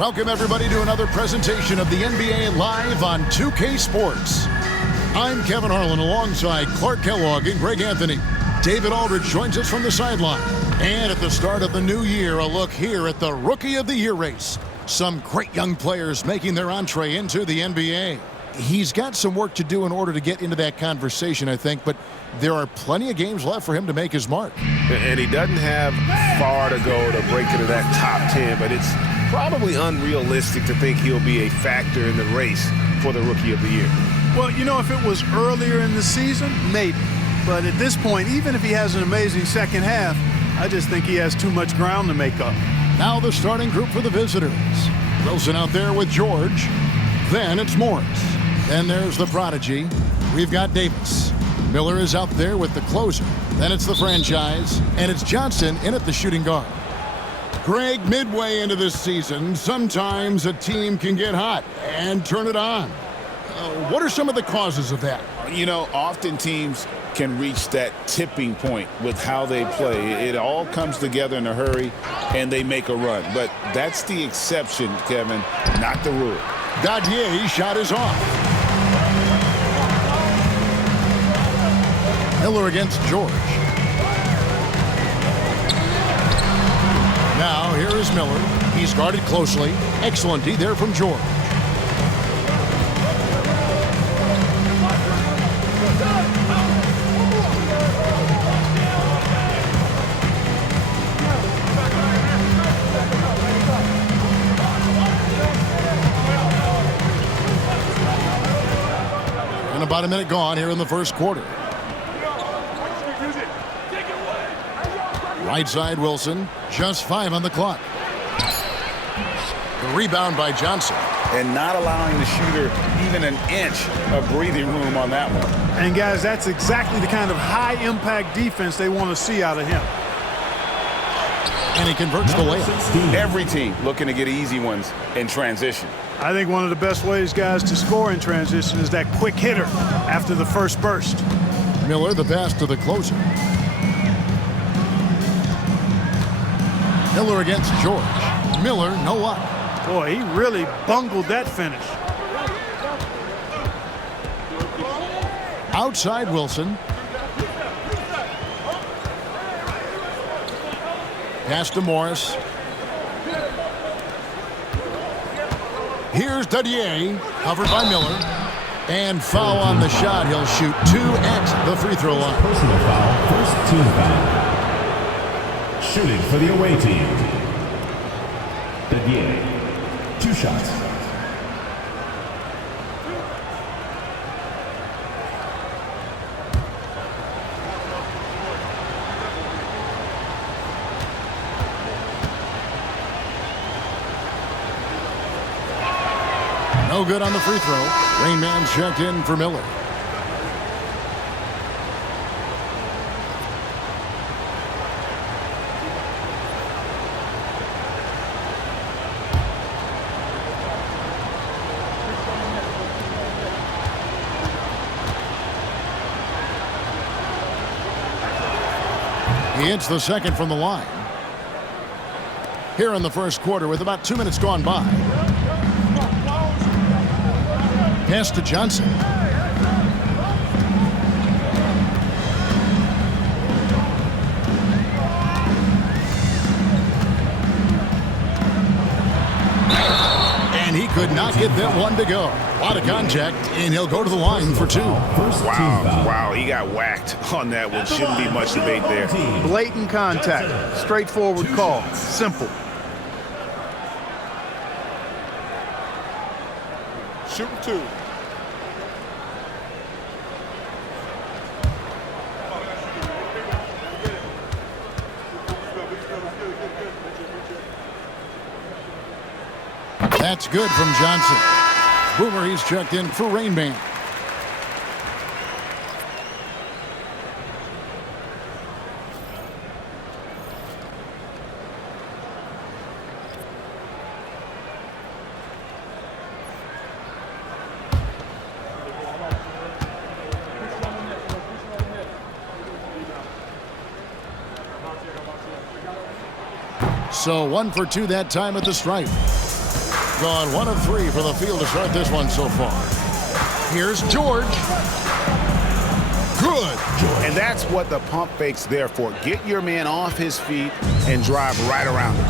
Welcome, everybody, to another presentation of the NBA Live on 2K Sports. I'm Kevin Harlan alongside Clark Kellogg and Greg Anthony. David Aldridge joins us from the sideline. And at the start of the new year, a look here at the Rookie of the Year race. Some great young players making their entree into the NBA. He's got some work to do in order to get into that conversation, I think, but there are plenty of games left for him to make his mark. And he doesn't have far to go to break into that top 10, but it's probably unrealistic to think he'll be a factor in the race for the Rookie of the Year. Well, you know, if it was earlier in the season, maybe. But at this point, even if he has an amazing second half, I just think he has too much ground to make up. Now the starting group for the visitors. Wilson out there with George. Then it's Morris. Then there's the prodigy. We've got Davis. Miller is out there with the closer. Then it's the franchise. And it's Johnson in at the shooting guard. Greg, midway into this season, sometimes a team can get hot and turn it on. What are some of the causes of that? You know, often teams can reach that tipping point with how they play. It all comes together in a hurry, and they make a run. But that's the exception, Kevin, not the rule. Gaudier's shot is off. Miller against George. Now, here is Miller. He's guarded closely. Excellent D there from George. And about a minute gone here in the first quarter. Right side, Wilson. Just 5 on the clock. The rebound by Johnson. And not allowing the shooter even an inch of breathing room on that one. And, guys, that's exactly the kind of high-impact defense they want to see out of him. And he converts the layup. Every team looking to get easy ones in transition. I think one of the best ways, guys, to score in transition is that quick hitter after the first burst. Miller, the pass to the closer. Miller against George. Miller, no luck. Boy, he really bungled that finish. Outside Wilson. Pass to Morris. Here's Dadier, covered by Miller. And foul on the shot. He'll shoot 2 at the free throw line. Personal foul, first team foul. Shooting for the away team. Dadier, 2 shots. No good on the free throw. Rain Man's checked in for Miller. He hits the second from the line. Here in the first quarter with about 2 minutes gone by. Pass to Johnson. And he could not get that one to go. A lot of contact, and he'll go to the line for 2. Wow, he got whacked on that one. Shouldn't be much debate there. Blatant contact. Straightforward call. Simple. Shooting 2. That's good from Johnson. Boomer, he's checked in for Rain Man. So 1 for 2 that time at the stripe. Gone 1 of 3 for the field to start this one so far. Here's George. Good. And that's what the pump fake's there for. Get your man off his feet and drive right around him.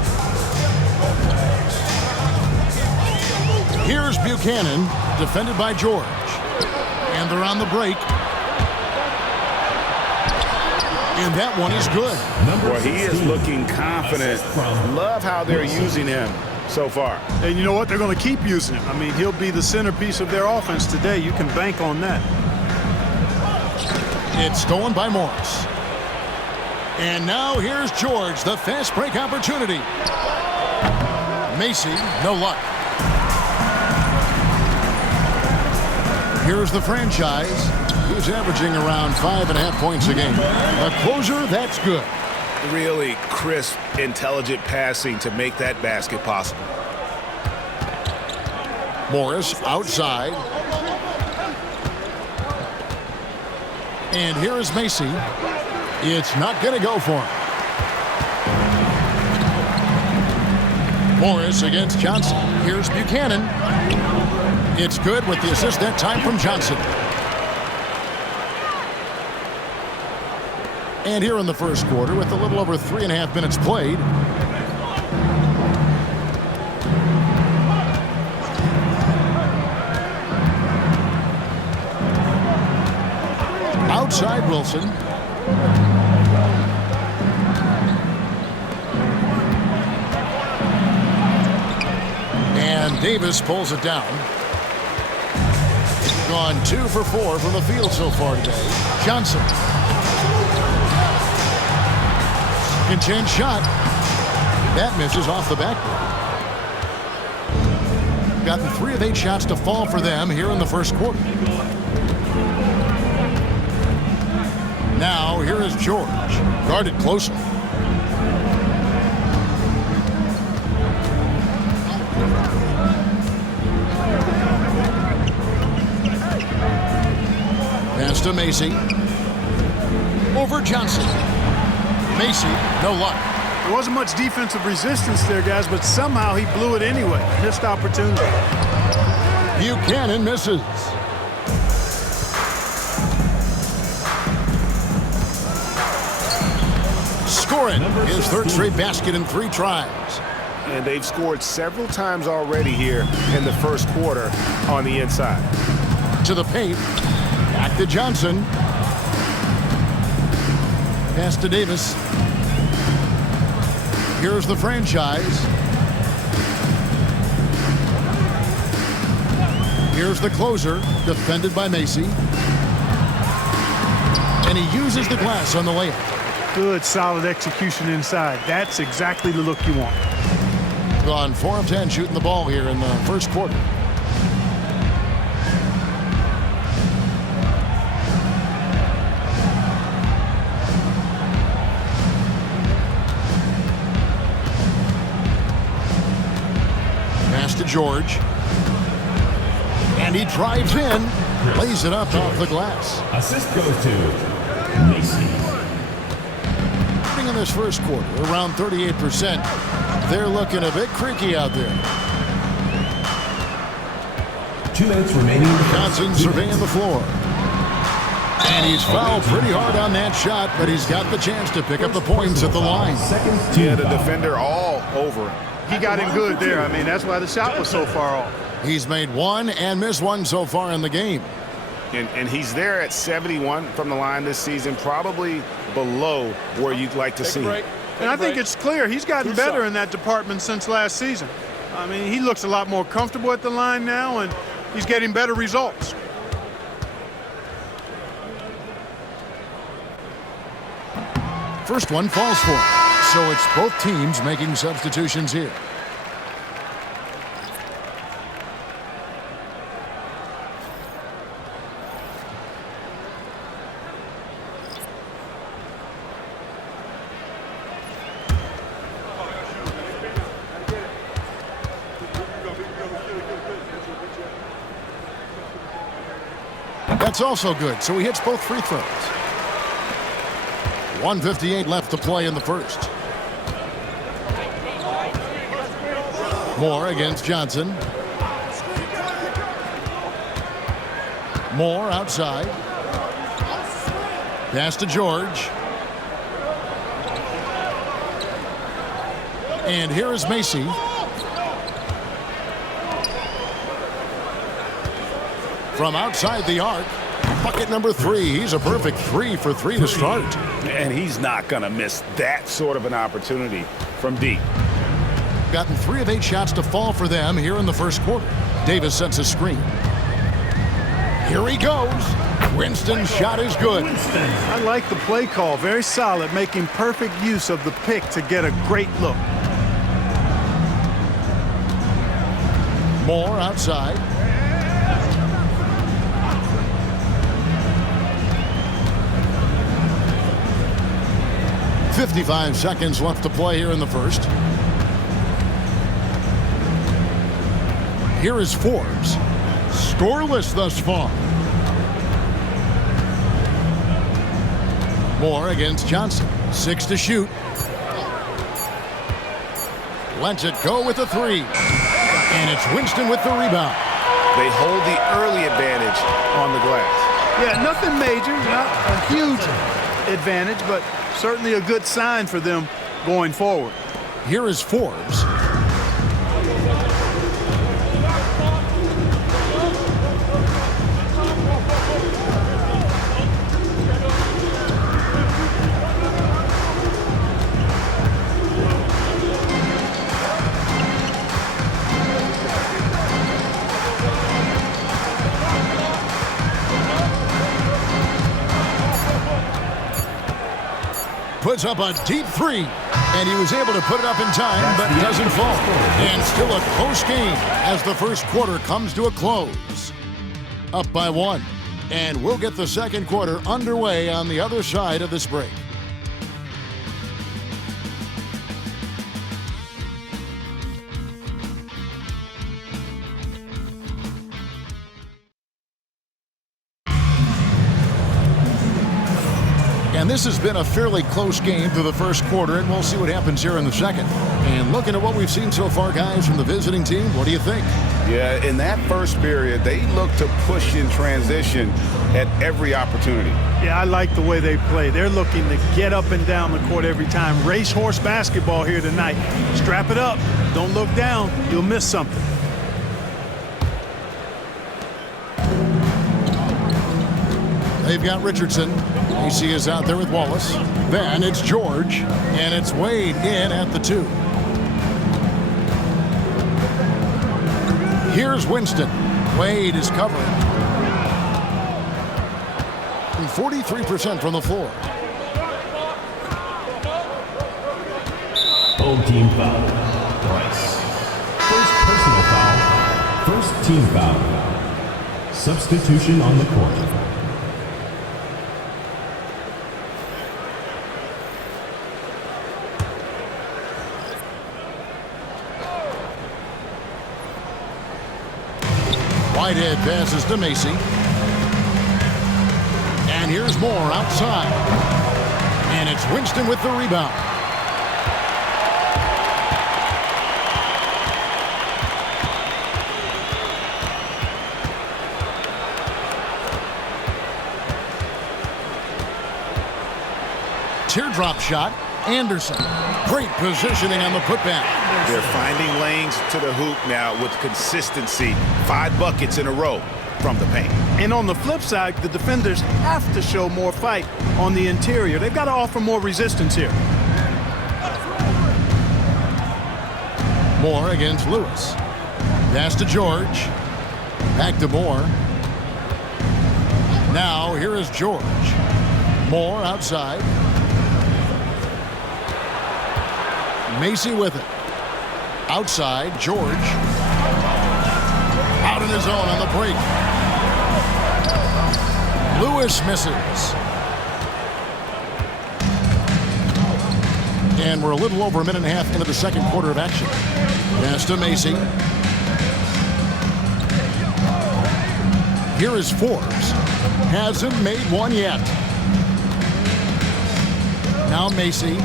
Here's Buchanan, defended by George. And they're on the break. And that one is good. Well, he is looking confident. Love how they're using him so far. And you know what? They're going to keep using him. I mean, he'll be the centerpiece of their offense today. You can bank on that. It's stolen by Morris. And now here's George, the fast break opportunity. Macy, no luck. Here's the franchise, who's averaging around 5.5 points a game. A closer, that's good. Really crisp, intelligent passing to make that basket possible. Morris outside. And here is Macy. It's not going to go for him. Morris against Johnson. Here's Buchanan. It's good with the assist that time from Johnson. And here in the first quarter, with a little over 3.5 minutes played, outside Wilson. And Davis pulls it down. Gone 2 for 4 from the field so far today. Johnson. Intense shot. That misses off the backboard. Gotten 3 of 8 shots to fall for them here in the first quarter. Now here is George, guarded closely. Pass to Macy. Over Johnson. Macy, no luck. There wasn't much defensive resistance there, guys, but somehow he blew it anyway. Missed opportunity. Buchanan misses. Scoring his third straight basket in 3 tries. And they've scored several times already here in the first quarter on the inside. To the paint. Back to Johnson. Pass to Davis. Here's the franchise. Here's the closer, defended by Macy. And he uses the glass on the layup. Good, solid execution inside. That's exactly the look you want. Gone 4 of 10 shooting the ball here in the first quarter. Pass to George. And he drives in, lays it up off the glass. Assist goes to Macy. In this first quarter, around 38%. They're looking a bit creaky out there. 2 minutes remaining. Johnson surveying the floor. And he's fouled pretty hard on that shot, but he's got the chance to pick up the points at the line. Yeah, the defender all over him. He got in good there. I mean, that's why the shot was so far off. He's made 1 and missed 1 so far in the game. And he's there at 71 from the line this season, probably below where you'd like to see him. And I think it's clear he's gotten better in that department since last season. I mean, he looks a lot more comfortable at the line now, and he's getting better results. First one falls for him. So it's both teams making substitutions here. That's also good, so he hits both free throws. 1:58 left to play in the first. Moore against Johnson. Moore outside. Pass to George. And here is Macy. From outside the arc. Bucket number 3. He's a perfect 3 for 3 to start. And he's not going to miss that sort of an opportunity from deep. Gotten 3 of 8 shots to fall for them here in the first quarter. Davis sets a screen. Here he goes. Winston's shot is good. I like the play call. Very solid, making perfect use of the pick to get a great look. Moore outside. .55 seconds left to play here in the first. Here is Forbes. Scoreless thus far. Moore against Johnson. 6 to shoot. Lets it go with a 3. And it's Winston with the rebound. They hold the early advantage on the glass. Yeah, nothing major, not a huge advantage, but certainly a good sign for them going forward. Here is Forbes. Puts up a deep 3, and he was able to put it up in time, but doesn't fall. And still a close game as the first quarter comes to a close. Up by 1, and we'll get the second quarter underway on the other side of this break. And this has been a fairly close game through the first quarter, and we'll see what happens here in the second. And looking at what we've seen so far, guys, from the visiting team, what do you think? Yeah, in that first period, they look to push in transition at every opportunity. Yeah, I like the way they play. They're looking to get up and down the court every time. Racehorse basketball here tonight. Strap it up. Don't look down. You'll miss something. They've got Richardson. AC is out there with Wallace. Then it's George, and it's Wade in at the 2. Here's Winston. Wade is covering. 43% from the floor. Home team foul. Twice. First personal foul. First team foul. Substitution on the court. Whitehead passes to Macy. And here's Moore outside. And it's Winston with the rebound. Teardrop shot. Anderson. Great positioning on the putback. They're finding lanes to the hoop now with consistency. 5 buckets in a row from the paint. And on the flip side, the defenders have to show more fight on the interior. They've got to offer more resistance here. Moore against Lewis. Pass to George. Back to Moore. Now here is George. Moore outside. Macy with it. Outside, George. Out in his own on the break. Lewis misses. And we're a little over a minute and a half into the second quarter of action. Pass to Macy. Here is Forbes. Hasn't made one yet. Now Macy.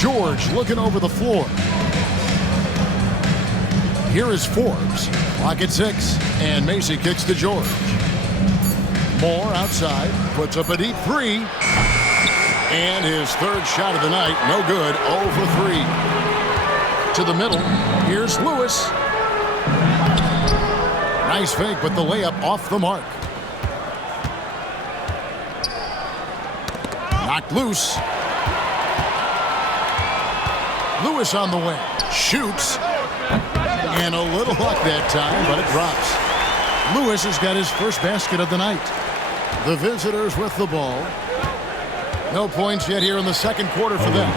George looking over the floor. Here is Forbes. Clock at 6. And Macy kicks to George. Moore outside. Puts up a deep three. And his third shot of the night. No good. 0 for 3. To the middle. Here's Lewis. Nice fake, but the layup off the mark. Knocked loose. Lewis on the wing. Shoots. And a little luck that time, but it drops. Lewis has got his first basket of the night. The visitors with the ball. No points yet here in the second quarter for them.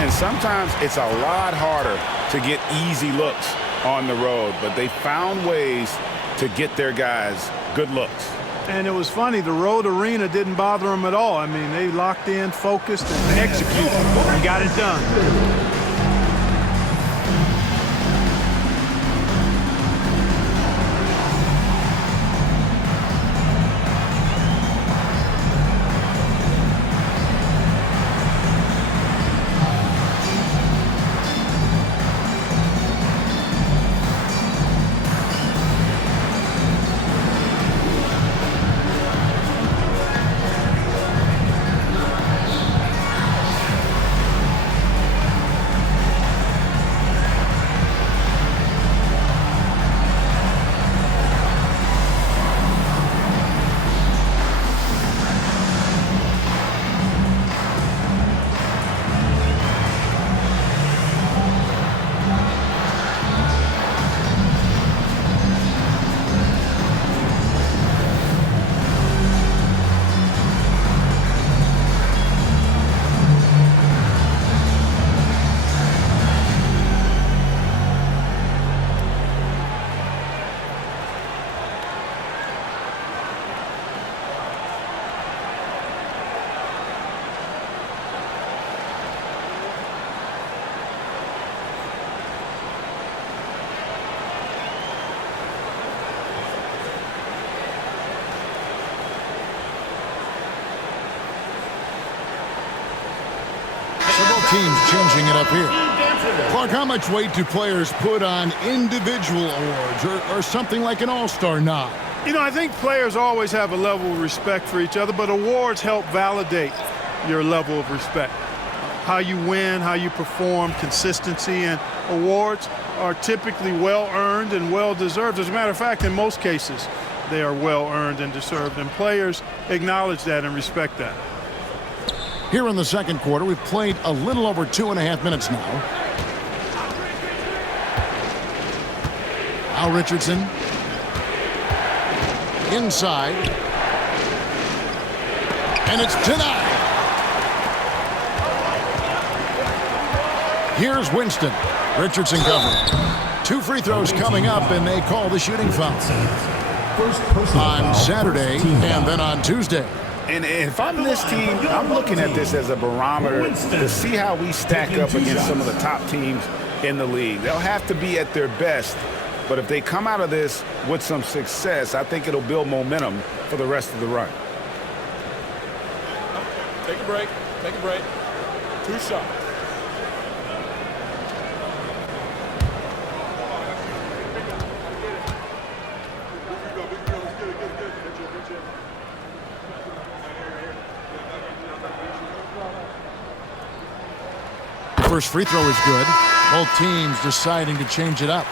And sometimes it's a lot harder to get easy looks on the road, but they found ways to get their guys good looks. And it was funny, the road arena didn't bother them at all. I mean, they locked in, focused, and executed, and got it done. Teams changing it up here. Clark, how much weight do players put on individual awards or something like an all-star nod? You know, I think players always have a level of respect for each other, but awards help validate your level of respect. How you win, how you perform, consistency, and awards are typically well-earned and well-deserved. As a matter of fact, in most cases, they are well-earned and deserved, and players acknowledge that and respect that. Here in the second quarter, we've played a little over 2.5 minutes now. Al Richardson. Inside. And it's denied. Here's Winston. Richardson covering. 2 free throws coming up, and they call the shooting foul. On Saturday and then on Tuesday. And if I'm this team, I'm looking at this as a barometer to see how we stack up against some of the top teams in the league. They'll have to be at their best, but if they come out of this with some success, I think it'll build momentum for the rest of the run. Take a break. Take a break. 2 shots. First free throw is good. Both teams deciding to change it up.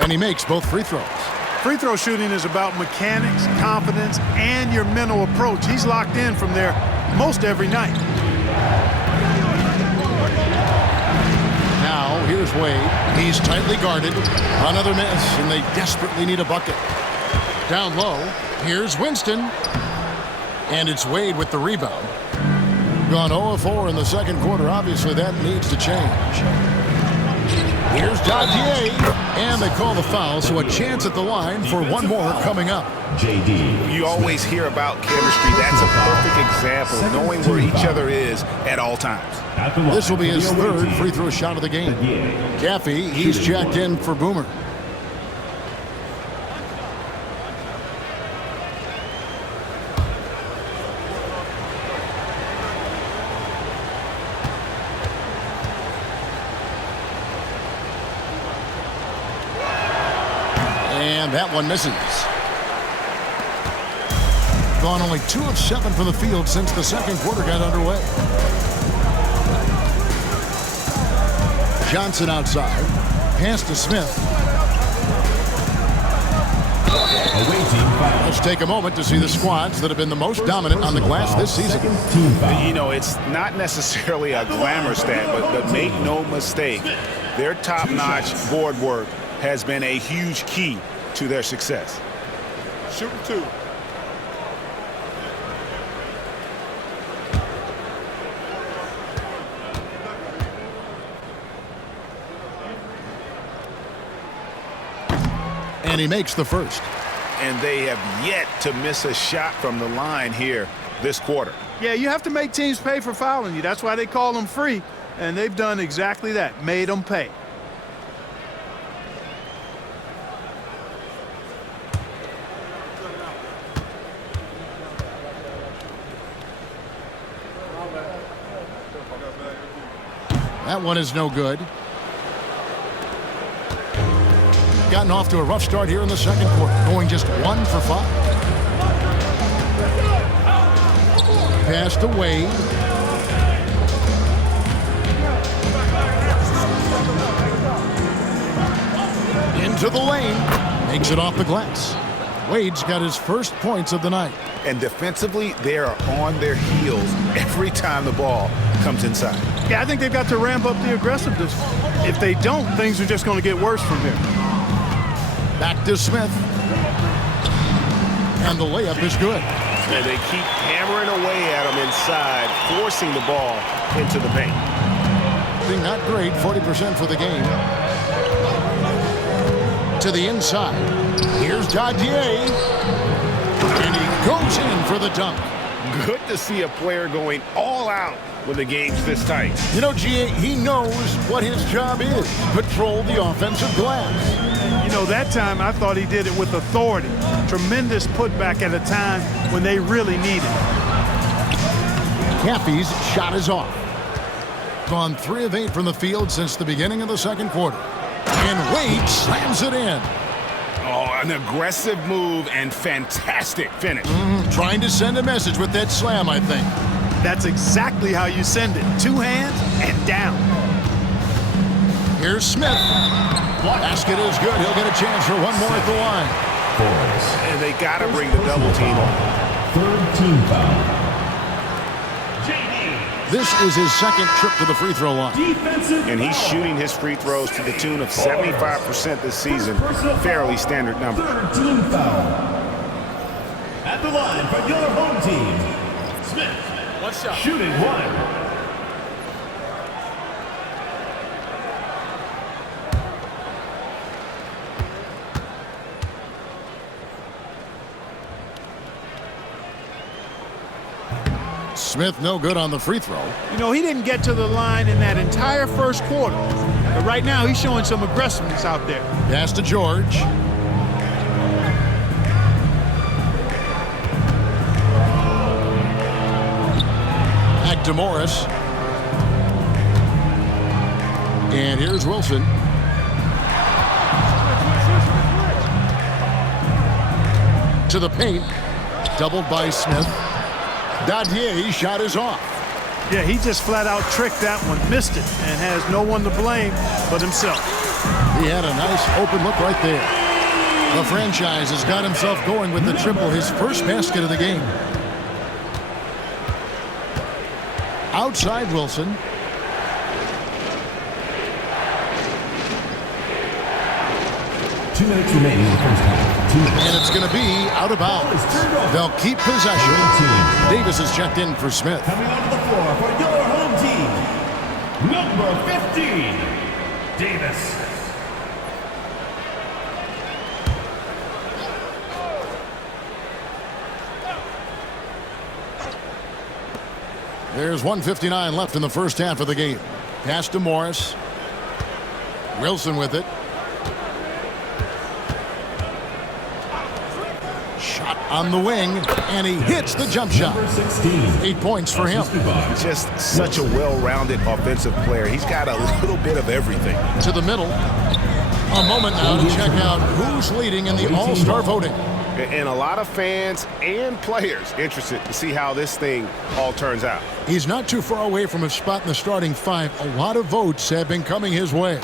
And he makes both free throws. Free throw shooting is about mechanics, confidence, and your mental approach. He's locked in from there most every night. Now, here's Wade. He's tightly guarded. Another miss, and they desperately need a bucket. Down low, here's Winston. And it's Wade with the rebound. Gone 0-4 in the second quarter. Obviously, that needs to change. Here's Dadier, and they call the foul, so a chance at the line for one more coming up. JD. You always hear about chemistry. That's a perfect example of knowing where each other is at all times. This will be his third free throw shot of the game. Caffey, he's checked in for Boomer. And that one misses. Gone only 2 of 7 from the field since the second quarter got underway. Johnson outside. Pass to Smith. Let's take a moment to see the squads that have been the most dominant on the glass this season. You know, it's not necessarily a glamour stat, but make no mistake, their top-notch board work has been a huge key to their success. Shooting 2. And he makes the first. And they have yet to miss a shot from the line here this quarter. Yeah, you have to make teams pay for fouling you. That's why they call them free. And they've done exactly that, made them pay. That one is no good. Gotten off to a rough start here in the second quarter, going just 1 for 5. Pass to Wade. Into the lane. Makes it off the glass. Wade's got his first points of the night. And defensively, they are on their heels every time the ball comes inside. Yeah, I think they've got to ramp up the aggressiveness. If they don't, things are just going to get worse from here. Back to Smith. And the layup is good. And they keep hammering away at him inside, forcing the ball into the paint. Not great, 40% for the game. To the inside. Here's Dadier. And he goes in for the dunk. Good to see a player going all out when the game's this tight. You know, G.A., he knows what his job is. Patrol the offensive glass. You know, that time I thought he did it with authority. Tremendous putback at a time when they really need it. Caffey's shot is off. Gone 3 of 8 from the field since the beginning of the second quarter. And Wade slams it in. Oh, an aggressive move and fantastic finish. Trying to send a message with that slam, I think. That's exactly how you send it. 2 hands and down. Here's Smith. Basket is good. He'll get a chance for one more at the line. And they got to bring the double team on. Third team foul. This is his second trip to the free throw line. And he's shooting his free throws to the tune of 75% this season. Fairly standard number. Third team foul. At the line for your home team, Smith. 1 shot. Shooting 1. Smith no good on the free throw. You know, he didn't get to the line in that entire first quarter. But right now, he's showing some aggressiveness out there. Pass to George. Back to Morris. And here's Wilson. To the paint. Doubled by Smith. Dadier shot is off. Yeah, he just flat out tricked that one, missed it, and has no one to blame but himself. He had a nice open look right there. The franchise has got himself going with the triple, his first basket of the game. Outside Wilson. 2 minutes remaining in the first half. 2 minutes. And it's going to be out of bounds. They'll keep possession. Davis is checked in for Smith. Coming onto the floor for your home team, number 15, Davis. – There's 1:59 left in the first half of the game. Pass to Morris. Wilson with it. Shot on the wing, and he hits the jump shot. 8 points for him. Just such a well-rounded offensive player. He's got a little bit of everything. To the middle. A moment now to check out who's leading in the All-Star voting. And a lot of fans and players interested to see how this thing all turns out. He's not too far away from a spot in the starting five. A lot of votes have been coming his way.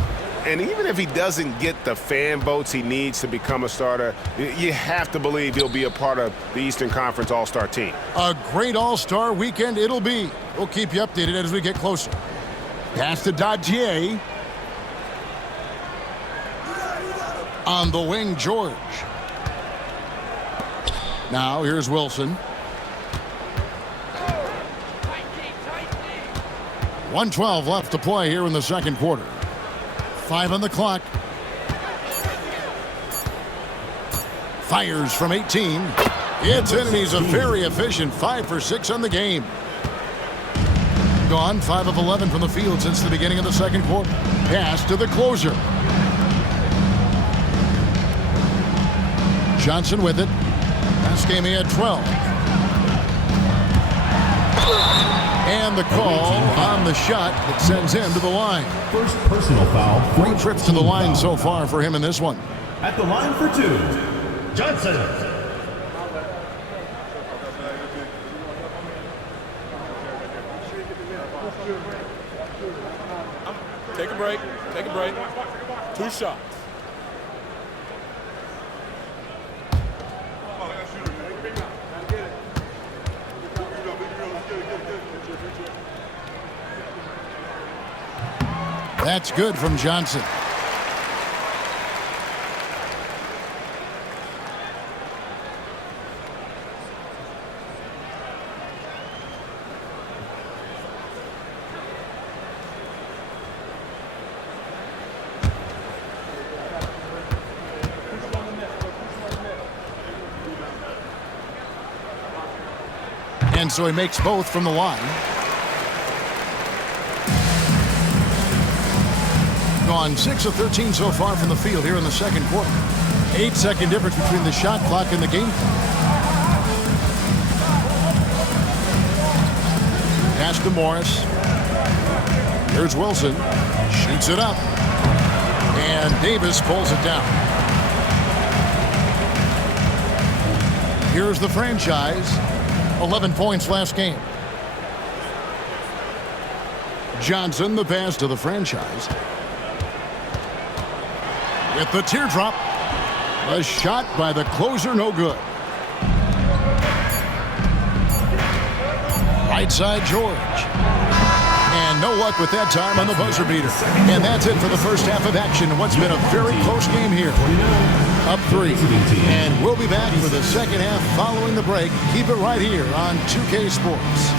And even if he doesn't get the fan votes he needs to become a starter, you have to believe he'll be a part of the Eastern Conference All-Star team. A great All-Star weekend it'll be. We'll keep you updated as we get closer. Pass to Dadier. On the wing, George. Now here's Wilson. 1:12 left to play here in the second quarter. 5 on the clock. Fires from 18. It's in, and he's a very efficient 5 for 6 on the game. Gone 5 of 11 from the field since the beginning of the second quarter. Pass to the closer. Johnson with it. Last game he had 12. And the call on the shot that sends him to the line. First personal foul. 3 trips to the line so far for him in this one. At the line for 2, Johnson. Take a break. Take a break. 2 shots. That's good from Johnson. And so he makes both from the line. Gone 6 of 13 so far from the field here in the second quarter. 8-second difference between the shot clock and the game. Pass to Morris. Here's Wilson. Shoots it up. And Davis pulls it down. Here's the franchise. 11 points last game. Johnson, the pass to the franchise. With the teardrop. A shot by the closer, no good. Right side, George. And no luck with that time on the buzzer beater. And that's it for the first half of action. What's been a very close game here. Up 3. And we'll be back for the second half following the break. Keep it right here on 2K Sports.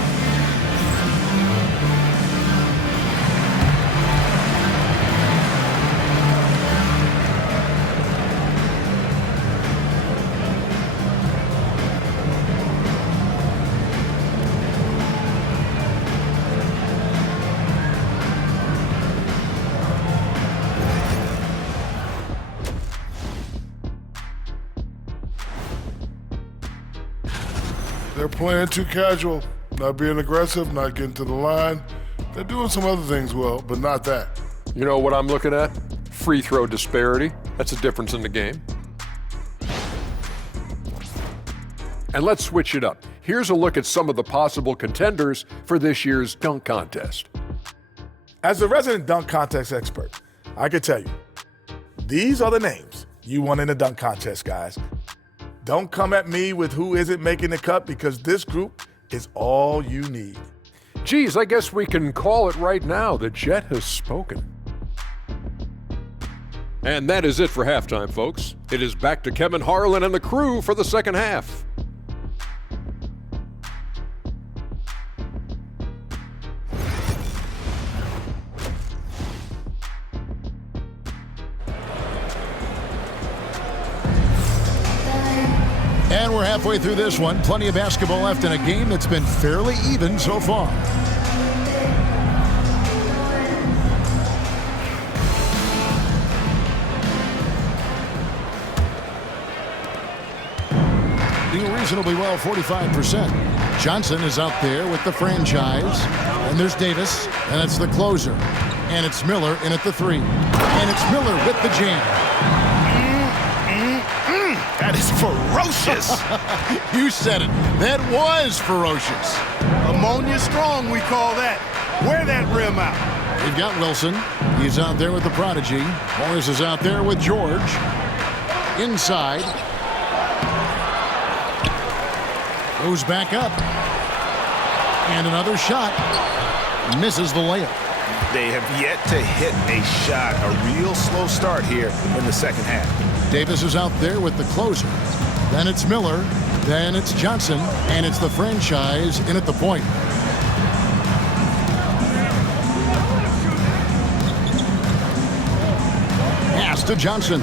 They're playing too casual, not being aggressive, not getting to the line. They're doing some other things well, but not that. You know what I'm looking at? Free throw disparity. That's a difference in the game. And let's switch it up. Here's a look at some of the possible contenders for this year's dunk contest. As a resident dunk contest expert, I can tell you, these are the names you want in the dunk contest, guys. Don't come at me with who isn't making the cut, because this group is all you need. Geez, I guess we can call it right now. The Jet has spoken. And that is it for halftime, folks. It is back to Kevin Harlan and the crew for the second half. And we're halfway through this one. Plenty of basketball left in a game that's been fairly even so far. Doing reasonably well, 45%. Johnson is out there with the franchise. And there's Davis, and it's the closer. And it's Miller in at the 3. And it's Miller with the jam. That is ferocious. You said it. That was ferocious. Ammonia strong, we call that. Wear that rim out. We've got Wilson. He's out there with the prodigy. Morris is out there with George. Inside. Goes back up. And another shot. Misses the layup. They have yet to hit a shot. A real slow start here in the second half. Davis is out there with the closer. Then it's Miller. Then it's Johnson. And it's the franchise in at the point. Pass to Johnson.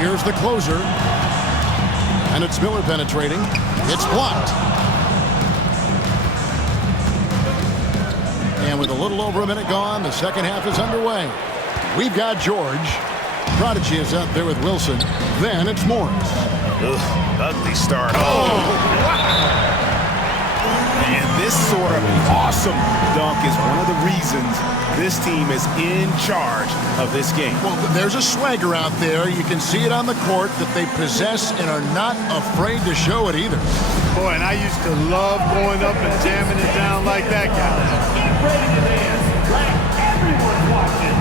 Here's the closer. And it's Miller penetrating. It's blocked. And with a little over a minute gone, the second half is underway. We've got George. Prodigy is out there with Wilson. Then it's Morris. Ugly start. Oh, wow. And this sort of awesome dunk is one of the reasons this team is in charge of this game. Well, there's a swagger out there. You can see it on the court that they possess and are not afraid to show it either. Boy, and I used to love going up and jamming it down like that guy. Get ready to dance like everyone's watching.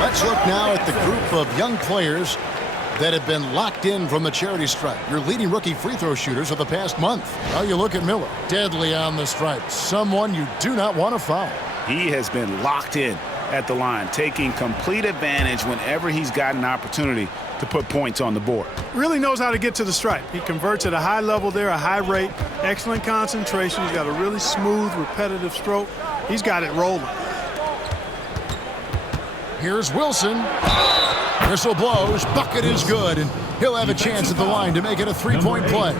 Let's look now at the group of young players that have been locked in from the charity stripe. Your leading rookie free throw shooters of the past month. Now you look at Miller. Deadly on the stripe. Someone you do not want to foul. He has been locked in at the line, taking complete advantage whenever he's got an opportunity to put points on the board. Really knows how to get to the stripe. He converts at a high level there, a high rate, excellent concentration. He's got a really smooth, repetitive stroke. He's got it rolling. Here's Wilson. Whistle blows. Bucket is good, and he'll have a chance at the line to make it a three-point play.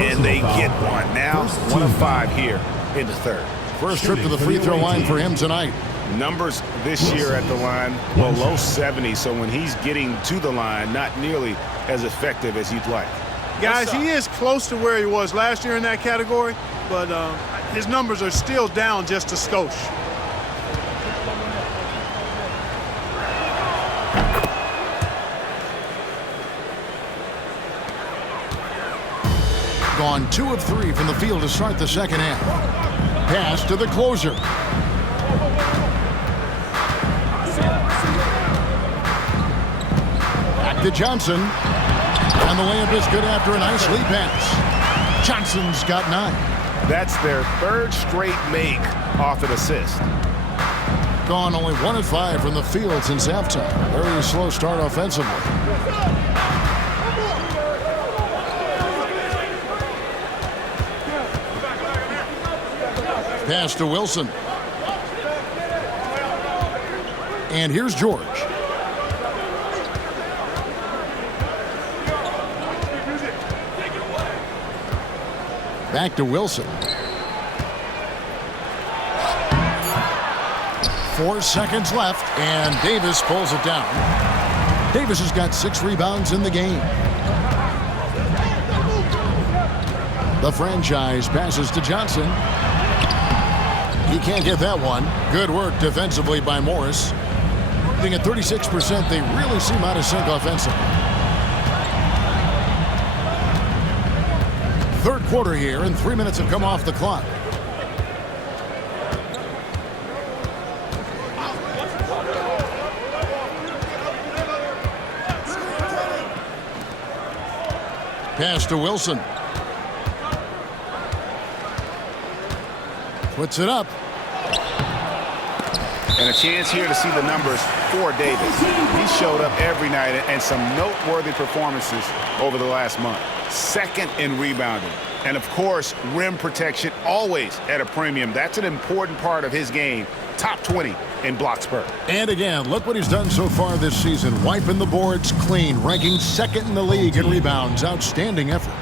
And they get one. Now 1 of 5 here in the third. First trip to the free throw line for him tonight. Numbers this year at the line, well, low 70s, so when he's getting to the line, not nearly as effective as you'd like. Guys, he is close to where he was last year in that category, but his numbers are still down just a skosh. Gone 2 of 3 from the field to start the second half. Pass to the closer. Back to Johnson. And the layup is good after a nice lead pass. Johnson's got 9. That's their third straight make off an assist. Gone only 1 of 5 from the field since halftime. Very slow start offensively. Pass to Wilson. And here's George. Back to Wilson. 4 seconds left, and Davis pulls it down. Davis has got 6 rebounds in the game. The franchise passes to Johnson. He can't get that one. Good work defensively by Morris. At 36%, they really seem out of sync offensively. Third quarter here, and 3 minutes have come off the clock. Pass to Wilson. Puts it up. And a chance here to see the numbers for Davis. He showed up every night and some noteworthy performances over the last month. Second in rebounding. And, of course, rim protection always at a premium. That's an important part of his game. Top 20 in blocks per. And again, look what he's done so far this season. Wiping the boards clean, ranking second in the league in rebounds. Outstanding effort.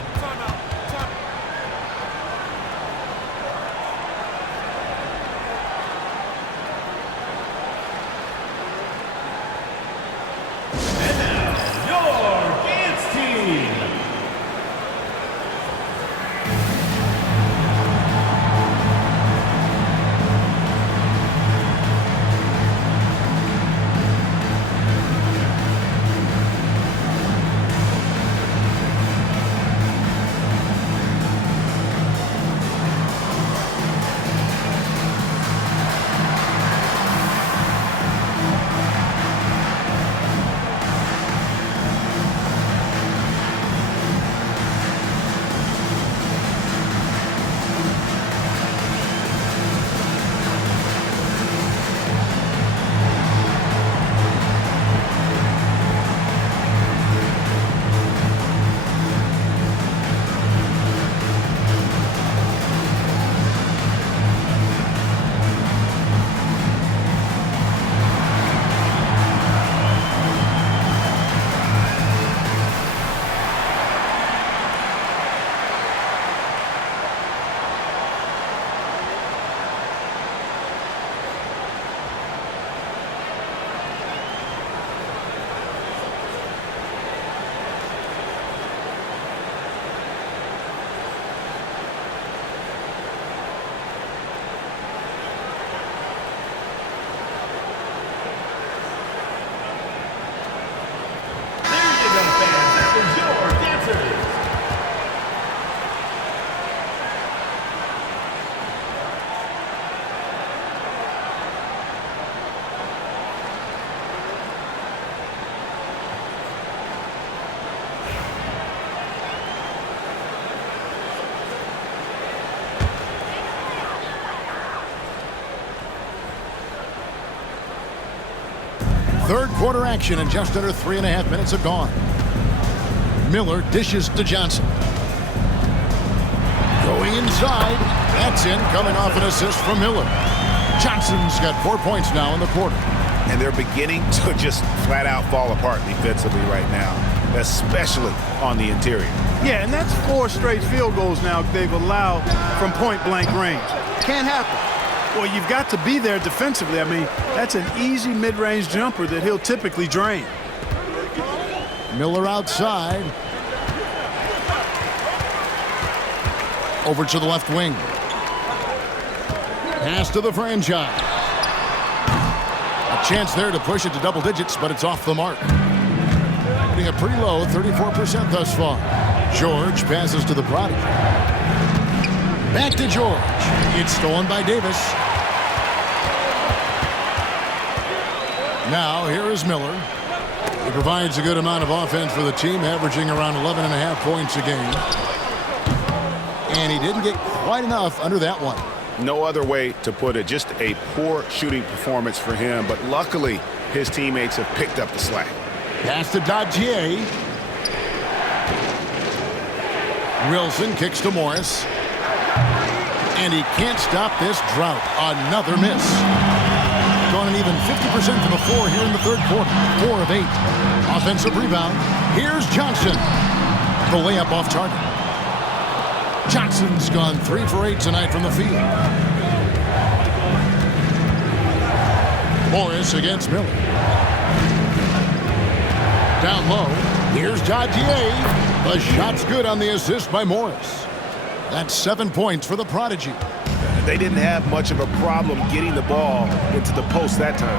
Third quarter action, and just under 3.5 minutes have gone. Miller dishes to Johnson. Going inside. That's in, coming off an assist from Miller. Johnson's got 4 points now in the quarter. And they're beginning to just flat out fall apart defensively right now, especially on the interior. Yeah, and that's 4 straight field goals now they've allowed from point-blank range. Can't happen. Well, you've got to be there defensively. I mean, that's an easy mid-range jumper that he'll typically drain. Miller outside. Over to the left wing. Pass to the franchise. A chance there to push it to double digits, but it's off the mark. Putting it pretty low, 34% thus far. George passes to the prodigy. Back to George. It's stolen by Davis. Now, here is Miller. He provides a good amount of offense for the team, averaging around 11.5 points a game. And he didn't get quite enough under that one. No other way to put it. Just a poor shooting performance for him, but luckily his teammates have picked up the slack. Pass to Dodgier. Wilson kicks to Morris. And he can't stop this drought. Another miss. Gone an even 50% from the floor here in the third quarter. 4 of 8. Offensive rebound. Here's Johnson. The layup off target. Johnson's gone 3 for 8 tonight from the field. Morris against Miller. Down low. Here's Dadier. The shot's good on the assist by Morris. That's 7 points for the Prodigy. They didn't have much of a problem getting the ball into the post that time.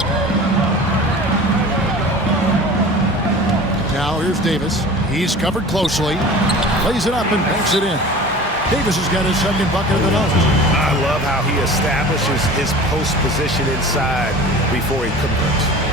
Now here's Davis. He's covered closely. Lays it up and banks it in. Davis has got his second bucket of the night. I love how he establishes his post position inside before he converts.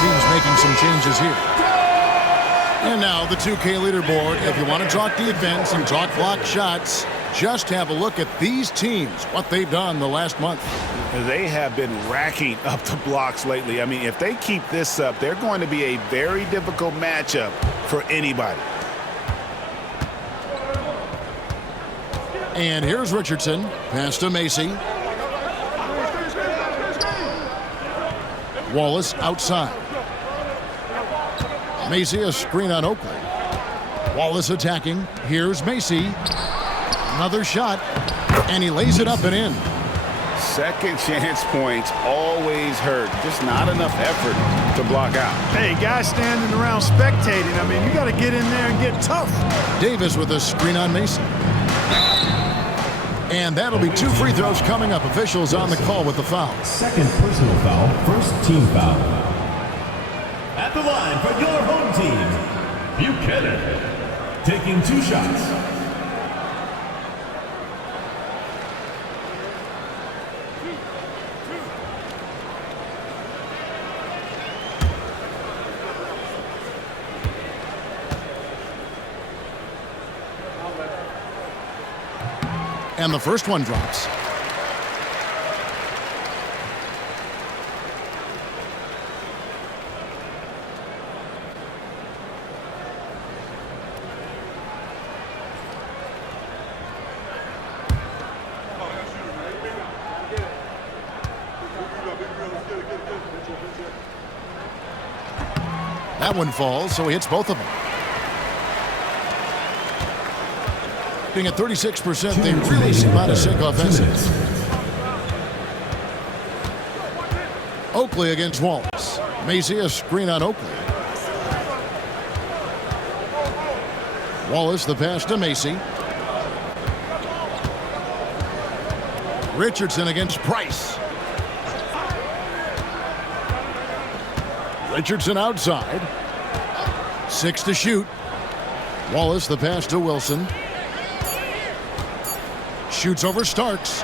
Teams making some changes here. And now the 2K leaderboard. If you want to talk defense and talk block shots, just have a look at these teams, what they've done the last month. They have been racking up the blocks lately. I mean, if they keep this up, they're going to be a very difficult matchup for anybody. And here's Richardson. Pass to Macy. Wallace outside. Macy, a screen on Oakley. Wallace attacking. Here's Macy. Another shot. And he lays it up and in. Second chance points always hurt. Just not enough effort to block out. Hey, guys standing around spectating. I mean, you got to get in there and get tough. Davis with a screen on Macy. And that'll be 2 free throws coming up. Officials on the call with the foul. Second personal foul, first team foul. At the line for your home team, Buchanan, taking 2 shots. And the first one drops. That one falls, so he hits both of them. Being at 36%, they really seem out of sync offensively. Oakley against Wallace. Macy, a screen on Oakley. Wallace, the pass to Macy. Richardson against Price. Richardson outside. 6 to shoot. Wallace, the pass to Wilson. Shoots over Starks.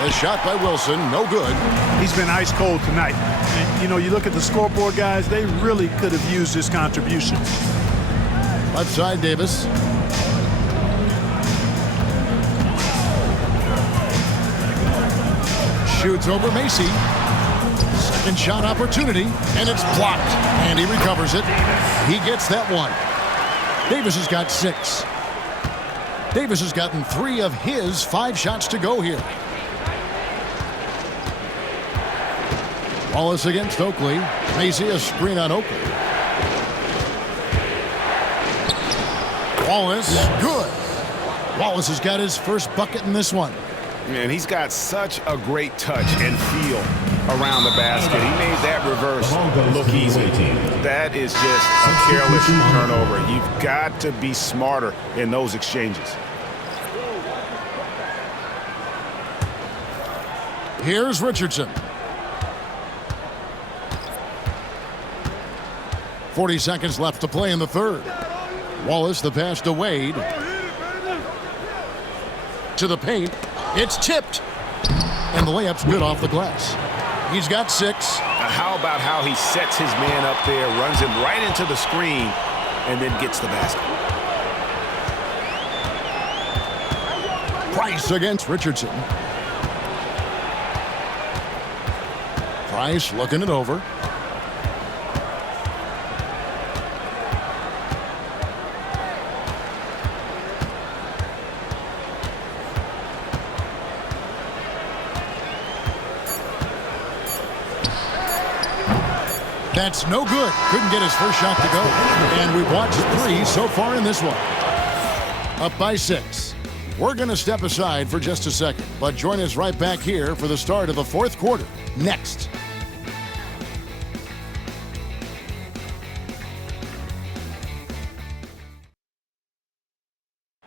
The shot by Wilson, no good. He's been ice cold tonight. And, you know, you look at the scoreboard, guys, they really could have used his contribution. Left side, Davis. Shoots over Macy. Second shot opportunity, and it's blocked. And he recovers it. He gets that one. Davis has got 6. Davis has gotten 3 of his 5 shots to go here. Wallace against Oakley. Macy a screen on Oakley. Wallace, good. Wallace has got his first bucket in this one. And he's got such a great touch and feel around the basket. He made that reverse look easy. That is just a careless turnover. You've got to be smarter in those exchanges. Here's Richardson. 40 seconds left to play in the third. Wallace, the pass to Wade. To the paint. It's tipped. And the layup's good off the glass. He's got 6. How about how he sets his man up there, runs him right into the screen, and then gets the basket. Price against Richardson. Price looking it over. That's no good. Couldn't get his first shot to go. And we've watched 3 so far in this one. Up by 6. We're going to step aside for just a second, but join us right back here for the start of the 4th quarter. Next.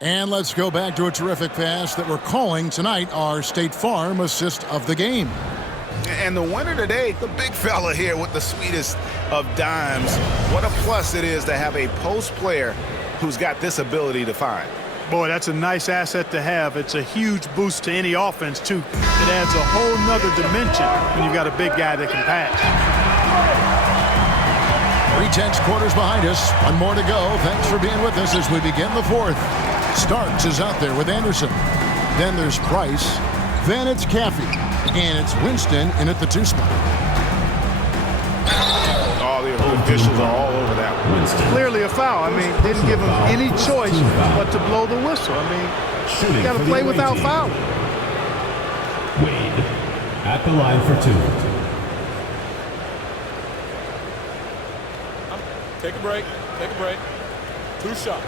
And let's go back to a terrific pass that we're calling tonight our State Farm assist of the game. And the winner today, the big fella here with the sweetest of dimes. What a plus it is to have a post player who's got this ability to find. Boy, that's a nice asset to have. It's a huge boost to any offense, too. It adds a whole nother dimension when you've got a big guy that can pass. 3 quarters behind us. 1 more to go. Thanks for being with us as we begin the 4th. Starks is out there with Anderson. Then there's Price. Then it's Caffey. And it's Winston in at the 2 spot. All the officials are all over that one. Clearly a foul. I mean, didn't give him any choice but to blow the whistle. I mean, you got to play without fouling. Wade at the line for 2. Take a break. Take a break. 2 shots.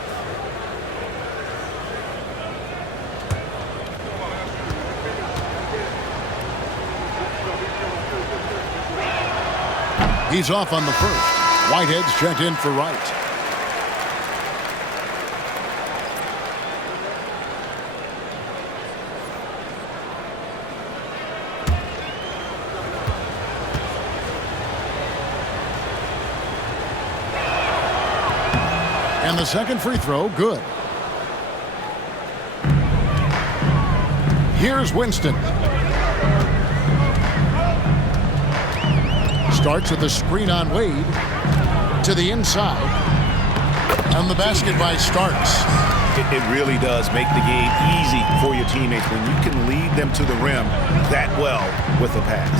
He's off on the first. Whitehead's checked in for Wright. And the second free throw, good. Here's Winston. Starts with a screen on Wade to the inside. And the basket by Starks. It really does make the game easy for your teammates when you can lead them to the rim that well with a pass.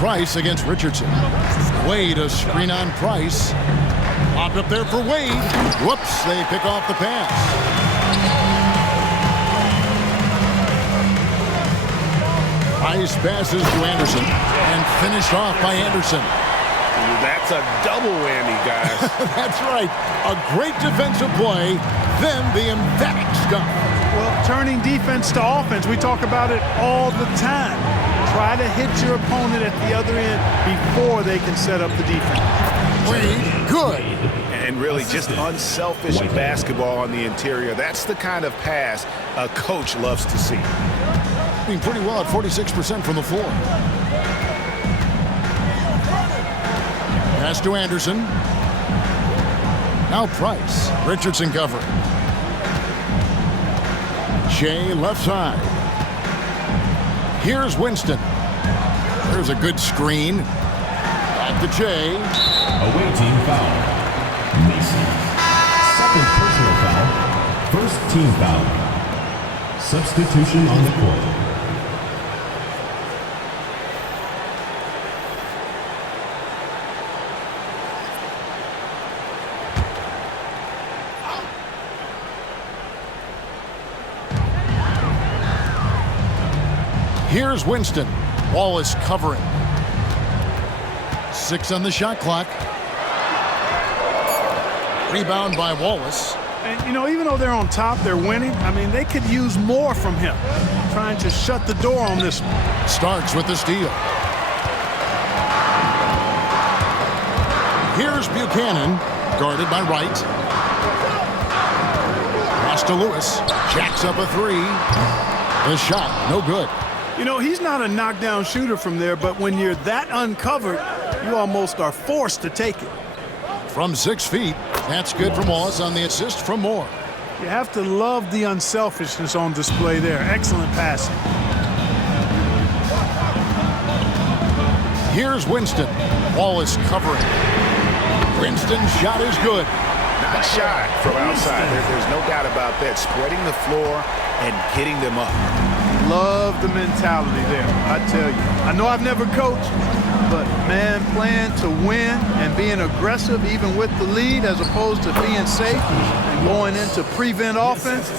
Price against Richardson. Wade, a screen on Price. Popped up there for Wade. Whoops, they pick off the pass. Price passes to Anderson and finished off by Anderson. That's a double whammy, guys. That's right. A great defensive play, then the emphatic stuff. Well, turning defense to offense, we talk about it all the time. Try to hit your opponent at the other end before they can set up the defense. Wade, good. And really just unselfish basketball on the interior. That's the kind of pass a coach loves to see. Pretty well at 46% from the floor. Pass to Anderson. Now Price. Richardson covering. Shea left side. Here's Winston. There's a good screen. Back to Shea. Away team foul. Mason. Second personal foul. First team foul. Substitution on the court. Here's Winston. Wallace covering. 6 on the shot clock. Rebound by Wallace. And, you know, even though they're on top, they're winning. I mean, they could use more from him. Trying to shut the door on this one. Starks with the steal. Here's Buchanan, guarded by Wright. Pass to Lewis. Jacks up a 3. The shot, no good. You know, he's not a knockdown shooter from there, but when you're that uncovered, you almost are forced to take it. From 6 feet, that's good from Wallace on the assist from Moore. You have to love the unselfishness on display there. Excellent passing. Here's Winston. Wallace covering. Winston's shot is good. Not shy from outside. There's no doubt about that. Spreading the floor and getting them up. Love the mentality there, I tell you. I know I've never coached, but man, playing to win and being aggressive even with the lead as opposed to being safe and going into prevent offense,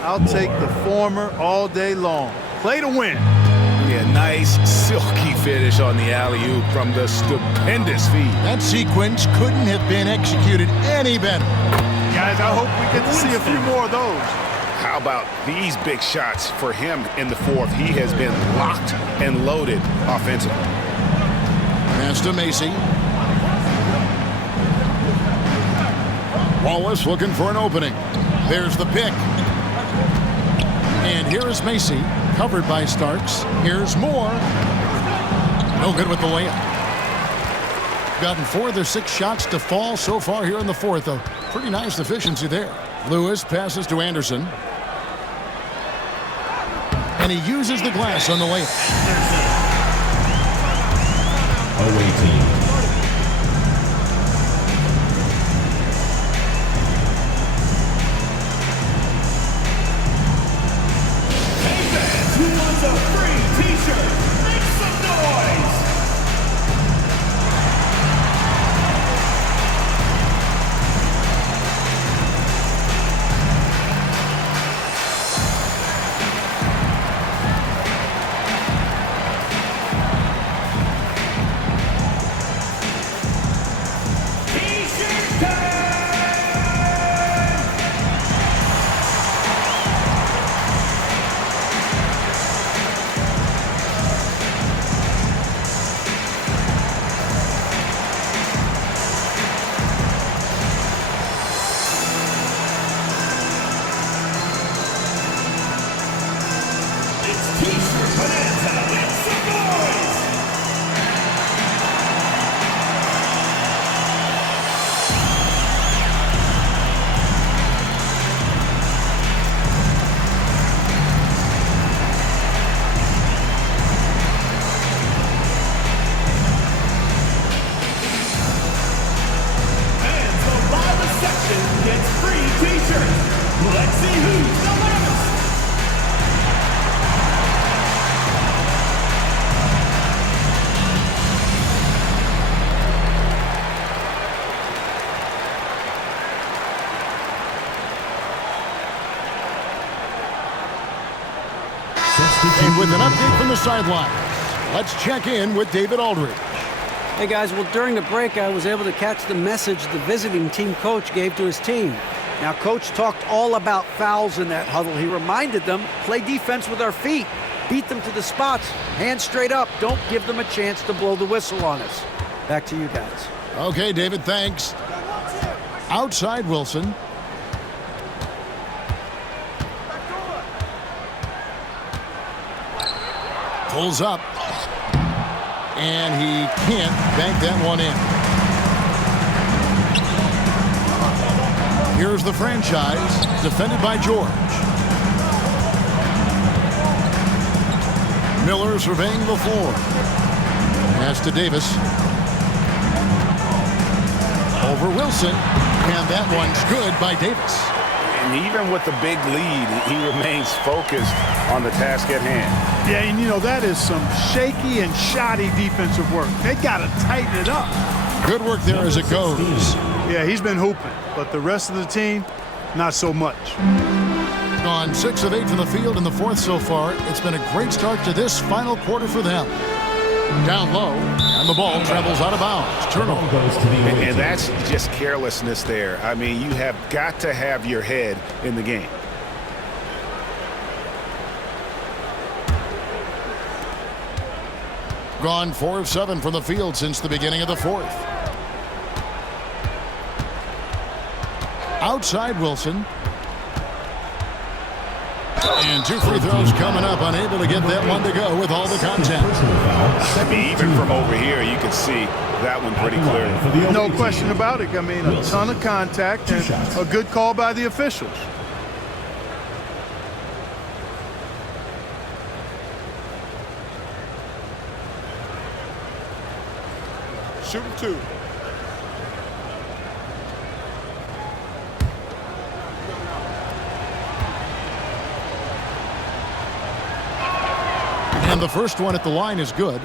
I'll take the former all day long. Play to win. Yeah, nice silky finish on the alley-oop from the stupendous feed. That sequence couldn't have been executed any better. Guys, I hope we get to see a few more of those. How about these big shots for him in the fourth? He has been locked and loaded offensively. Pass to Macy. Wallace looking for an opening. There's the pick. And here is Macy, covered by Starks. Here's Moore. No good with the layup. Gotten 4 of their 6 shots to fall so far here in the fourth. A pretty nice efficiency there. Lewis passes to Anderson. And he uses the glass on the layup. Away team. Hey fans, who wants a free t-shirt? Make some noise! And with an update from the sidelines, let's check in with David Aldridge. Hey guys, well during the break I was able to catch the message the visiting team coach gave to his team. Now coach talked all about fouls in that huddle. He reminded them, play defense with our feet. Beat them to the spots, hands straight up. Don't give them a chance to blow the whistle on us. Back to you guys. Okay, David, thanks. Outside Wilson. Pulls up. And he can't bank that one in. Here's the franchise, defended by George. Miller surveying the floor. Pass to Davis. Over Wilson. And that one's good by Davis. And even with the big lead, he remains focused on the task at hand. Yeah, and you know, that is some shaky and shoddy defensive work. They got to tighten it up. Good work there as it goes. Yeah, he's been hooping, but the rest of the team, not so much. Gone 6 of 8 from the field in the fourth so far. It's been a great start to this final quarter for them. Down low, and the ball travels out of bounds. Turnover. And that's just carelessness there. I mean, you have got to have your head in the game. Gone 4 of 7 from the field since the beginning of the fourth. Outside Wilson. And 2 free throws coming up, unable to get that one to go with all the contact. I mean, even from over here, you can see that one pretty clearly. No question about it. I mean, a ton of contact and a good call by the officials. Shooting 2. And the first one at the line is good.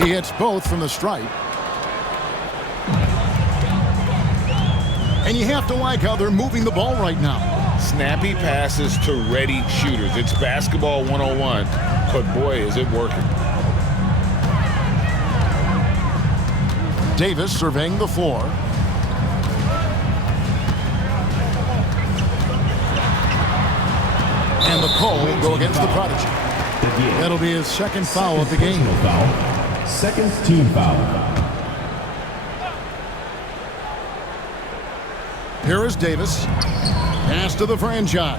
He hits both from the stripe. And you have to like how they're moving the ball right now. Snappy passes to ready shooters. It's basketball 101, but boy, is it working. Davis surveying the floor. And the call will go against the Prodigy. That'll be his second foul of the game. Second team foul. Here is Davis. Pass to the franchise.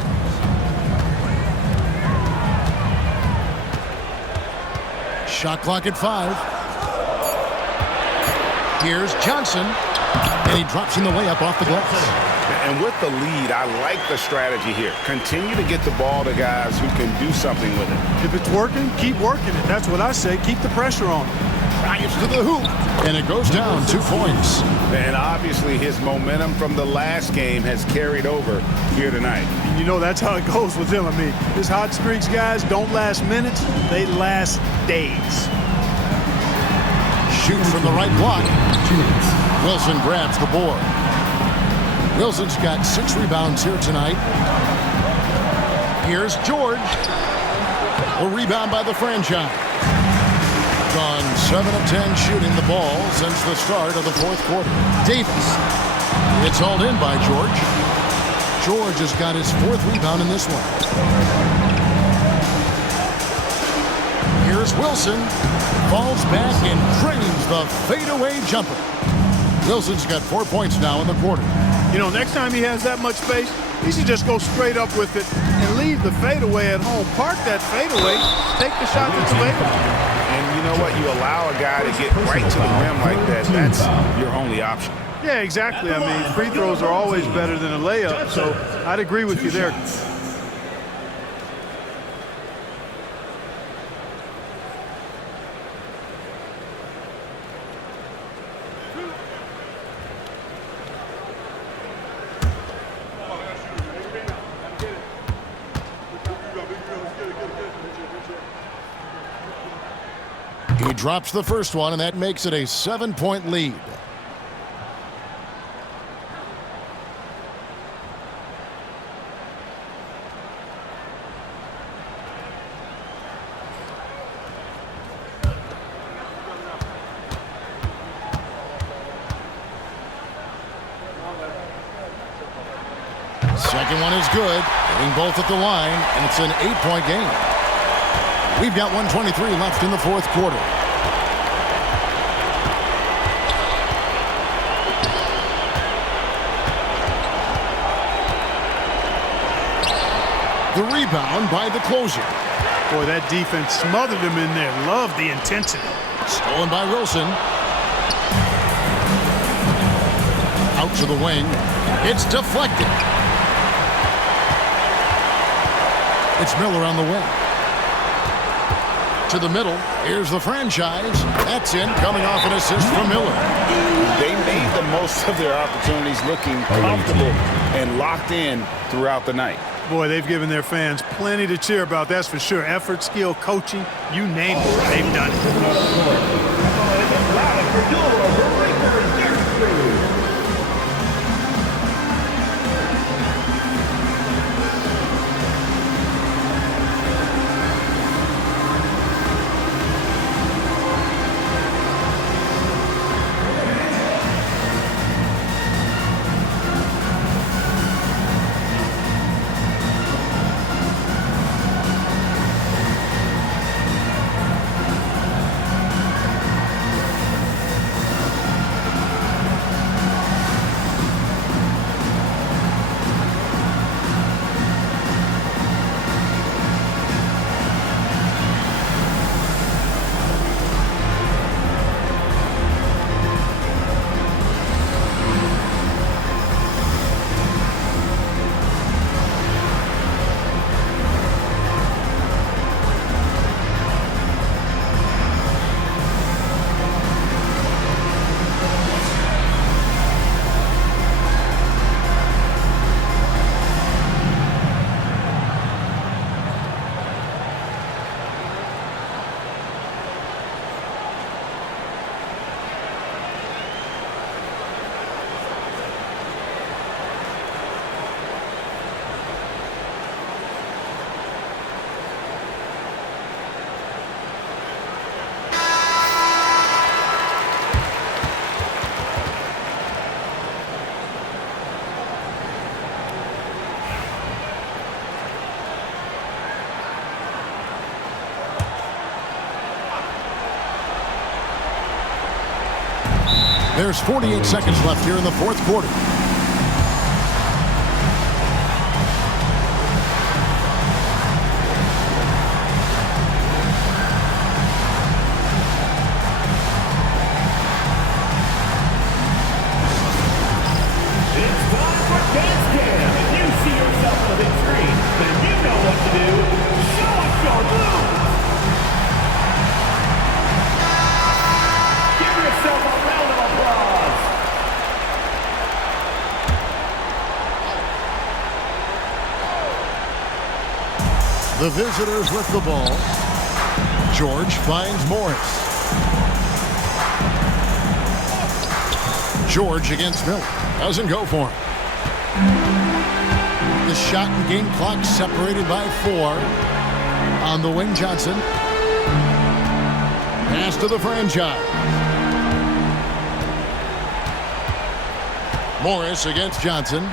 Shot clock at 5. Here's Johnson. And he drops in the layup off the glass. And with the lead, I like the strategy here. Continue to get the ball to guys who can do something with it. If it's working, keep working it. That's what I say. Keep the pressure on him. Drives to the hoop. And it goes down 2 points. And obviously his momentum from the last game has carried over here tonight. And you know that's how it goes with him. I mean, his hot streaks, guys, don't last minutes. They last days. Shoots from the right block. Wilson grabs the board. Wilson's got 6 rebounds here tonight. Here's George. A rebound by the franchise. Gone 7 of 10 shooting the ball since the start of the fourth quarter. Davis. It's hauled in by George. George has got his 4th rebound in this one. Here's Wilson. Falls back and drains the fadeaway jumper. Wilson's got 4 points now in the quarter. You know, next time he has that much space, he should just go straight up with it and leave the fadeaway at home. Park that fadeaway, take the shot that's available. And you know what? You allow a guy to get right to the rim like that. That's your only option. Yeah, exactly. I mean, free throws are always better than a layup, so I'd agree with you there. He drops the first one, and that makes it a 7-point lead. Second one is good, hitting both at the line, and it's an 8-point game. We've got 1:23 left in the fourth quarter. The rebound by the closer. Boy, that defense smothered him in there. Love the intensity. Stolen by Wilson. Out to the wing. It's deflected. It's Miller on the wing. To the middle. Here's the franchise. That's in, coming off an assist from Miller. They made the most of their opportunities, looking comfortable and locked in throughout the night. Boy, they've given their fans plenty to cheer about, that's for sure. Effort, skill, coaching, you name it, they've done it. There's 48 seconds left here in the fourth quarter. The visitors with the ball. George finds Morris. George against Miller. Doesn't go for him. The shot and game clock separated by 4. On the wing, Johnson. Pass to the franchise. Morris against Johnson.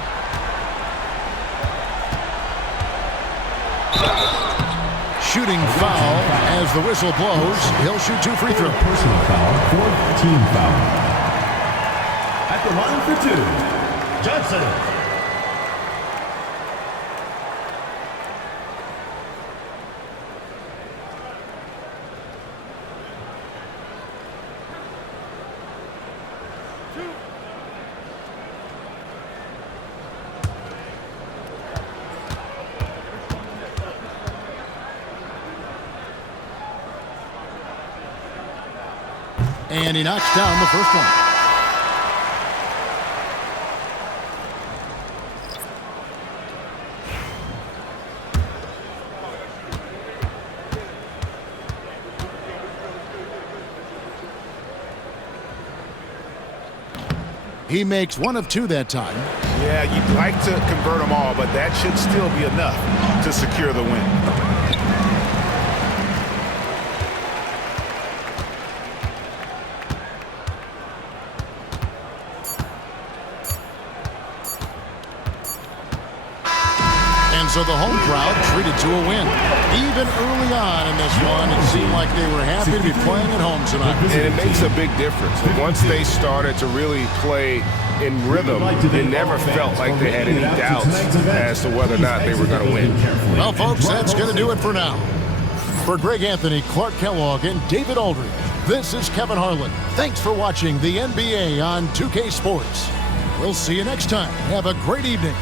Shooting foul as the whistle blows. He'll shoot 2 free throws. Personal foul, 4th team foul. At the line for 2, Johnson. And he knocks down the first one. He makes 1 of 2 that time. Yeah, you'd like to convert them all, but that should still be enough to secure the win. So so the home crowd treated to a win. Even early on in this one, it seemed like they were happy to be playing at home tonight. And it makes a big difference. Once they started to really play in rhythm, it never felt like they had any doubts as to whether or not they were going to win. Well, folks, that's going to do it for now. For Greg Anthony, Clark Kellogg, and David Aldridge, this is Kevin Harlan. Thanks for watching the NBA on 2K Sports. We'll see you next time. Have a great evening.